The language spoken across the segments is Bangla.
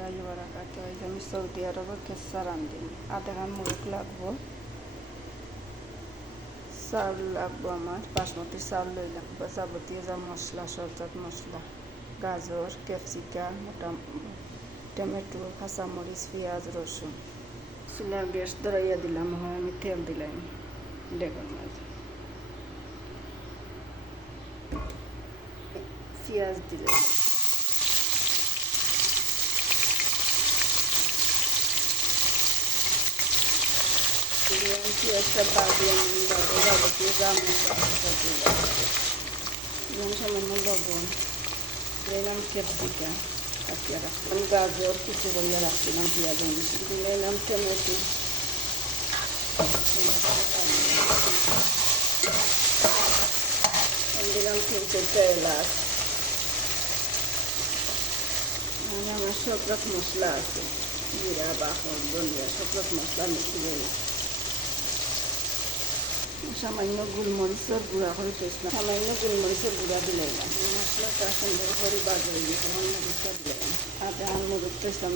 রহমতুল্লাহি ওয়া বারাকাতুহু। এই যে আমি সৌদি আরবের কেসা রান্ধিম। আধা গ্রাম মুরগ লাগবো, চাউল লাগবো আমার বাসমতি চাউল লইলাম, যাবতীয় যা মশলা সরজাত মশলা, গাজর, ক্যাপসিকাম, টমেটো, কাঁচামরিচ, পেঁয়াজ, রসুন। চুলার গ্যাস ধরাইয়া দিলাম, হয় আমি তেল দিলাম ডেকর মাঝে, পেঁয়াজ দিলাম, পেঁয়াজটা বাদিয়ে যাবতীয় যা মশলা দিলাম, সামান্য লবণ দিলাম, ক্যাপসিকাম কাটিয়ে রাখছিলাম, গাজর কিছু করিয়া রাখছিলাম, পেঁয়াজ দিলাম, টমেটো দিলাম, তিনটে এলাচ। আর আমার সব রকম মশলা আছে, জিরা, বাহর, ধনিয়া, সব রকম মশলা মিশি দিলাম। সামান্য গোলমরিচের গুঁড়া করে পেয়েছিলাম, সামান্য গোলমরিচের গুঁড়া দিলাম। মশলাটা সুন্দর করে বাজে গেছে, মরিচটা দিলাম, আদা মরিচ পেয়েছিলাম।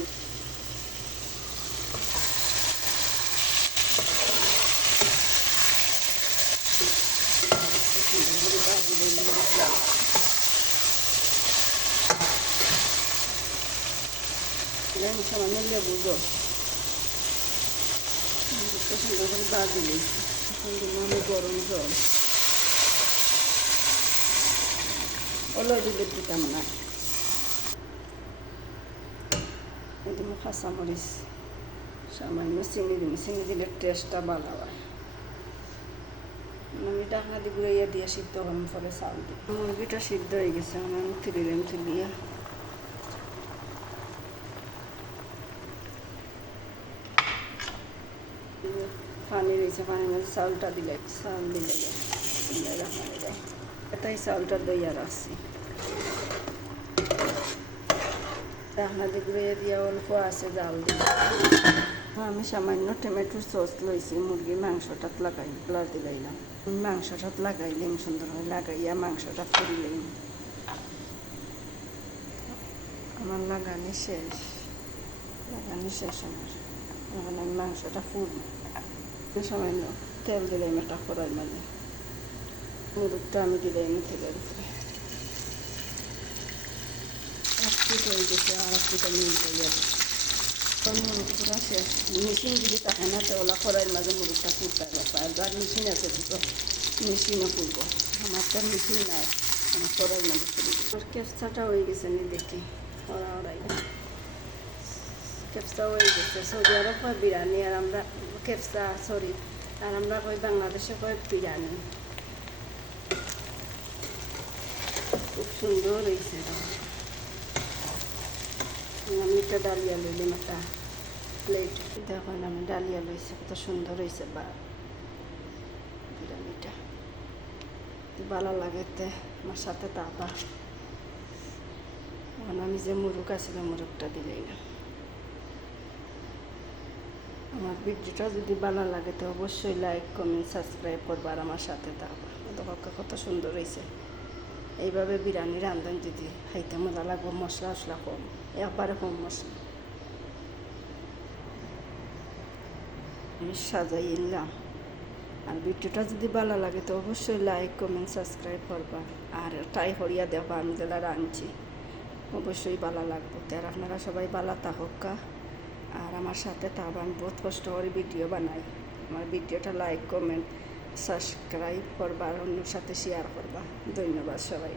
সামান্য লেবু জল সুন্দর করে বাজি দিয়েছি, সুন্দর গরম জল ওলো দিলে দিতাম না। দিলাম কাঁচামরিচ, সামান্য চিনি দিন, চিনি দিলে টেস্টটা ভালো হয়। আমি ঢাকনা দিয়ে গুঁড়াইয়া দিয়ে সিদ্ধ করলাম, পরে চাউল দিই। মুরগিটা সিদ্ধ হয়ে গেছে, আমি তুলিলাম, তুলিয়া পানি রয়েছে, পানির মধ্যে চাউলটা দিলে, চাউল দিলে রাখা যায়, তাই চাউলটা দইয়া রাখছি। ঢাকনা দিয়ে গুঁড়িয়ে দিয়ে অল্প আছে জাল দিয়ে আমি সামান্য টমেটোর সস লইছি, মুরগির মাংসটাত লাগাই কালার দিলাইলাম, মাংসটাত লাগাইলাম সুন্দর হয়, লাগাইয়া মাংসটা ফুরিলাম। আমার লাগানি শেষ, আমার এখন আমি মাংসটা ফুরি, সামান্য তেল দিলাম একটা কড়াই মাঝে, মুরগটা আমি দিলাম তেলের উপরে, হয়ে গেছে, আর একটুটা মিলতে যাবে। মুরগ পুরা শেষ, মেশিন যদি থাকে না তো ওলা কড়াইয়ের মাঝে মুরগটা পুড়তে পারবে, আর যার মেশিন আছে তো মেশিনও পুরবো, আমার তো মেশিন নাই, আমার কড়াইয়ের মাঝে পুরবো। ক্যাপসাটা হয়ে গেছে নি দেখি, ওরাই ক্যাপসা হয়ে গেছে। সৌদি আরব হয় বিরিয়ানি, আর আমরা ক্যাপসা সরি, আর আমরা কই বাংলাদেশে কই বিরিয়ানি। খুব সুন্দর হয়েছে। আমি একটা ডালিয়া লইলাম, একটা প্লেট, দেখুন আমি ডালিয়া লইছি, কত সুন্দর হয়েছে বা বিরিয়ানিটা, ভালো লাগেতে আমার সাথে তাবা। এখন আমি যে মুরগ আছিল মুরগটা দিলাম। আমার ভিডিওটা যদি ভালো লাগে তো অবশ্যই লাইক কমেন্ট সাবস্ক্রাইব করবো, আর আমার সাথে থাকবা। কত সুন্দর হয়েছে। এইভাবে বিরিয়ানি রান্ধেন যদি খাইতে মজা লাগবো, মশলা টশলা কম, একবারে কম মশলা। আমি সাজাই নিলাম, আর ভিডিওটা যদি ভালো লাগে তো অবশ্যই লাইক কমেন্ট সাবস্ক্রাইব করবা, আর ট্রাই করিয়া দেখবা আমি যেটা রাঁধছি, অবশ্যই ভালো লাগবে। আর আপনারা সবাই ভালো থাকুক, আর আমার সাথে থাকবা। আমি বহুত কষ্ট করে ভিডিও বানাই, আমার ভিডিওটা লাইক কমেন্ট সাবস্ক্রাইব করবা, আর অন্যর সাথে শেয়ার করবা। ধন্যবাদ সবাই।